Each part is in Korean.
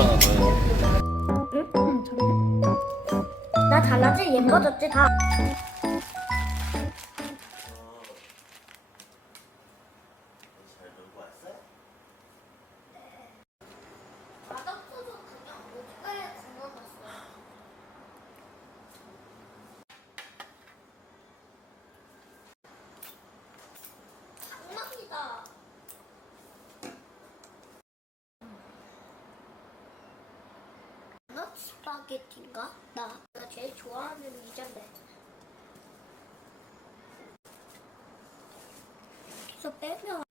응, 잘해. 나 달라지? 예뻐졌지? 다. 잘 놀고 왔어? 맛없어서 그냥 목에 구워놨어. 장난이다. 너 스파게티인가? 나, 나 제일 좋아하는 피자인데. 피자 빼면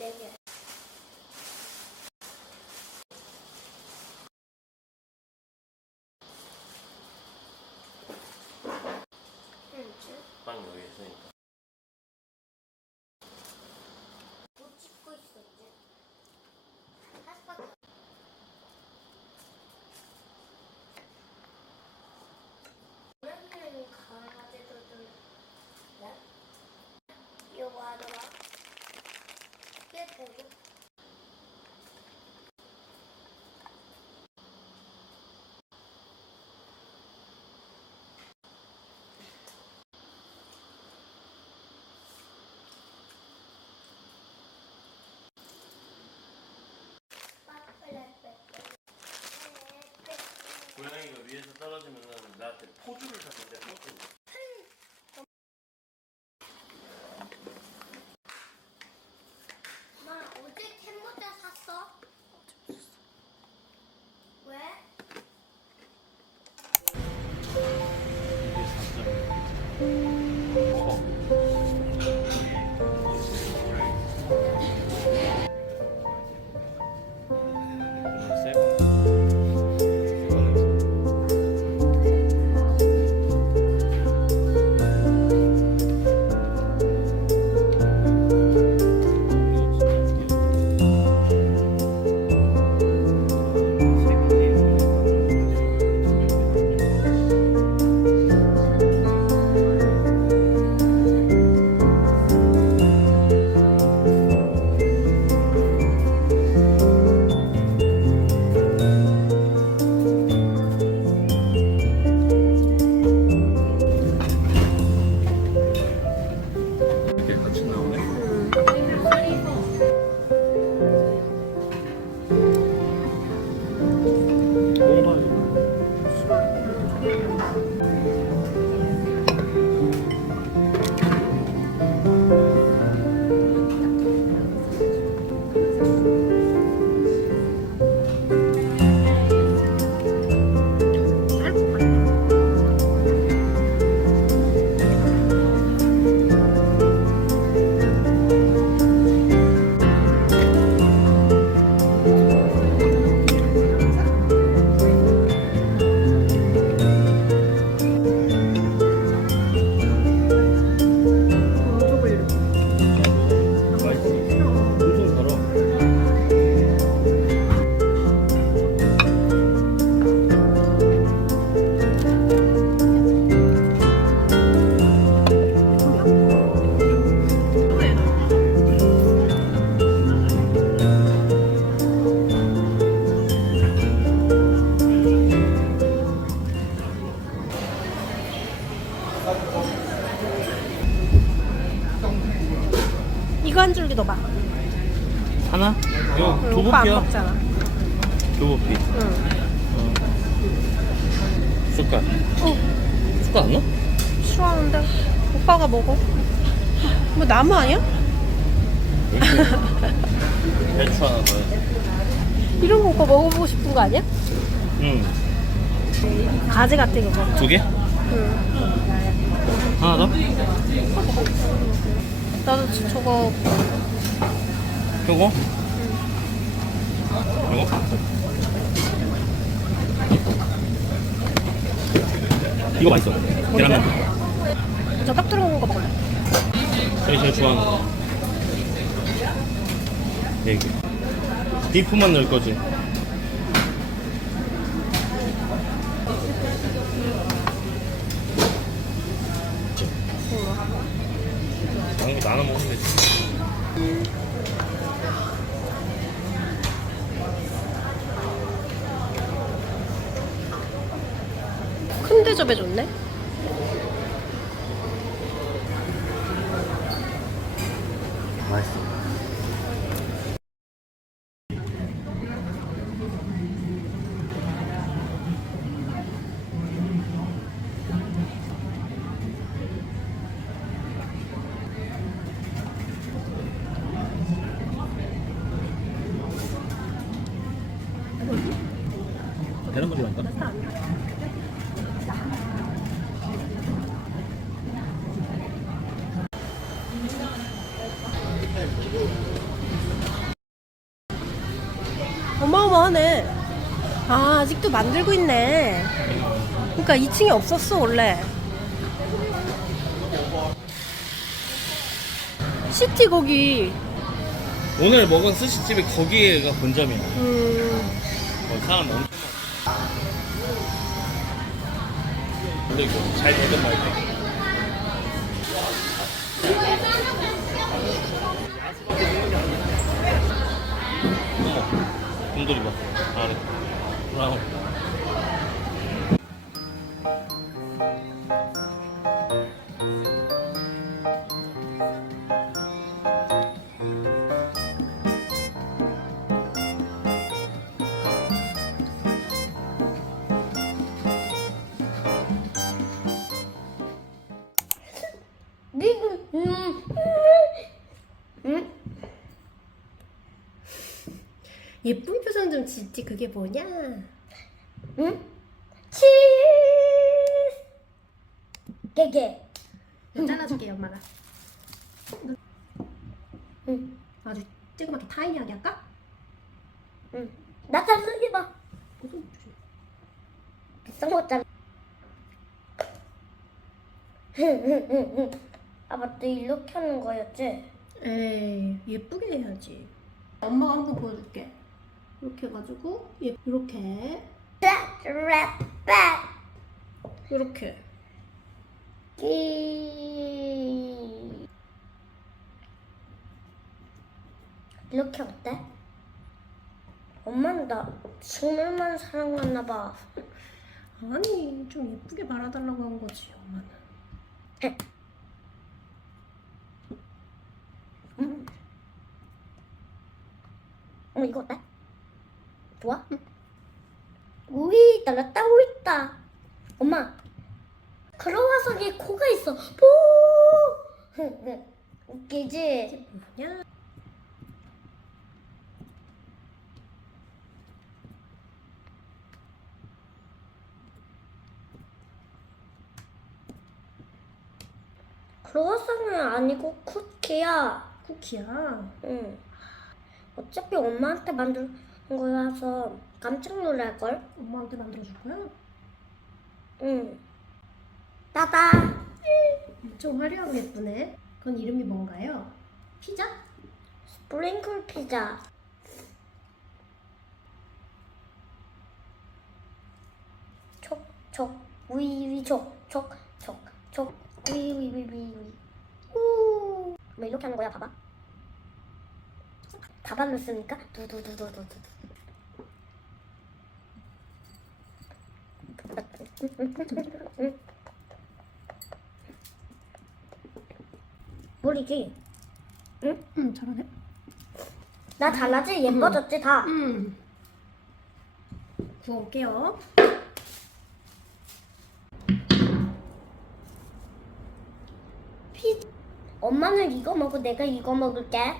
이건 네 개. 그렇지. 빵 여기 있으니까 뭐 찍고 있어 이제? 핫바퀴. 오랜만에 강아지들을 네? 이거 하더라. 이게 되 고. 고양이가 위에서 떨어지면 나한테 포즈를 잡는데 포즈 오빠 안. 먹잖아. 교보피. 응. 숟갈. 어, 숟갈 안 넣어? 싫어하는데. 오빠가 먹어. 뭐 나무 아니야? 배추 하나 넣어야 이런 거 오빠 먹어보고 싶은 거 아니야? 응. 가지 같은 거. 두 개? 응. 하나 더? 나도 저- 저거 요거? 이거 맛있어. 계란면. 저딱 들어간 거 먹을래. 저희 제일 좋아하는 거. 얘기. 비프만 넣을 거지. 양이 나눠 먹으면 되지. 대접해 줬네. 맛있어. 계란말이라니까? 어마어마하네. 아, 아직도 만들고 있네. 그러니까 2층에 없었어, 원래. 시티 거기. 오늘 먹은 스시집이 거기가 본점이야. 음, 거기 사람 엄청 많아. 근데 이거 잘 되든 말든. 곰돌이 봐. 아래. 브라운. 예쁜 표정 좀 짓지, 그게 뭐냐? 응? 치즈 개개 잘라줄게, 엄마가. 응. 아주 쬐그맣게 타이니하게 할까? 응. 나잘 쓰기 봐 비싼 거잖아 아 맞다 이렇게 하는 거였지? 에이, 예쁘게 해야지. 엄마가 한 번 보여줄게. 이렇게 해가지고, 예, 이렇게, 이렇게. 이... 이렇게 어때? 엄마는 나 식물만 사랑하나 봐. 아니, 좀 예쁘게 말아달라고 한 거지, 엄마는. 음. 어 이거 어때? 좋아? 우이 날았다 오 있다. 엄마 크로와상에 코가 있어. 뽀. 웃기지? 뭐냐? 크로와상은 아니고 쿠키야. 쿠키야. 응. 어차피 엄마한테 만든 거라서 깜짝 놀랄 걸. 엄마한테 만들어줄 거야? 응. 따다. 엄청 화려하고 예쁘네. 그건 이름이 뭔가요? 피자? 스프링클 피자. 촉촉 위위 촉촉 촉촉 위위위위위. 우. 뭐 이렇게 하는 거야? 봐봐. 가방 넣으니까 두두두두두두. 머리지? 응, 잘하네. 나 잘하지? 예뻐졌지 다. 음. 구워올게요. 피. 엄마는 이거 먹고 내가 이거 먹을게.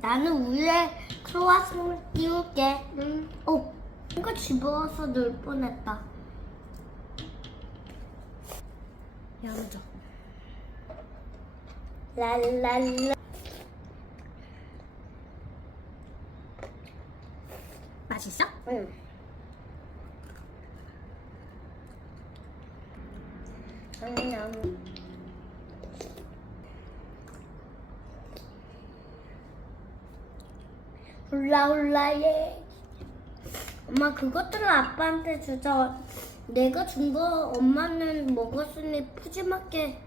나는 위에 크로와상을 띄울게. 음. 어, 이거 집어서 넣을 뻔했다. 야무져. 랄랄라. 맛있어? 응. 냠냠. 훌라훌라예. 엄마 그것들은 아빠한테 주자. 내가 준 거 엄마는 먹었으니 푸짐하게